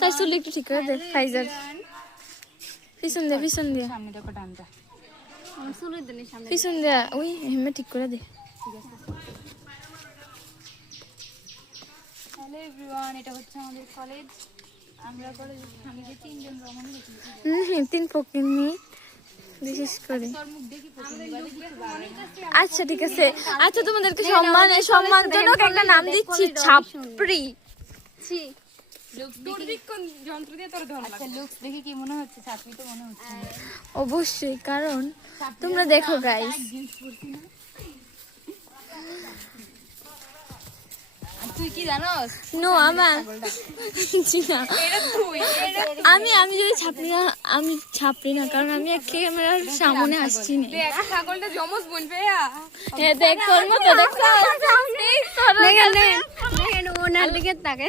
তার চুল একটু ঠিক করে দে ফাইজার পিছন দে সামনে দেখো ডানটা পিছন দে ওই হেমে ঠিক করে দে হ্যালো এভরিওয়ান, এটা হচ্ছে আমাদের কলেজ। আমরা কলেজে আমি যে তিনজন রমণী হয়েছি। তিন পকিনি বিশেষ করে তোর মুখ দেখি পছন্দ। আচ্ছা ঠিক আছে আচ্ছা তোমাদেরকে সম্মানজনক একটা নাম দিচ্ছি ছাপরি যন্ত্র দিয়ে তোর ধর। আচ্ছা লুকস দেখি কি মনে হচ্ছে? ছাত্রী তো মনে হচ্ছে না। অবশ্যই কারণ তোমরা দেখো গাইস তুই কি জানোস? নো আমার আমি যদি ছাপরি না কারণ আমি ক্যামেরার সামনে আসছি না ছাগলটা জমজ বোন পেয়া দেখ তোর মতো দেখ ওনার দিকে তাকে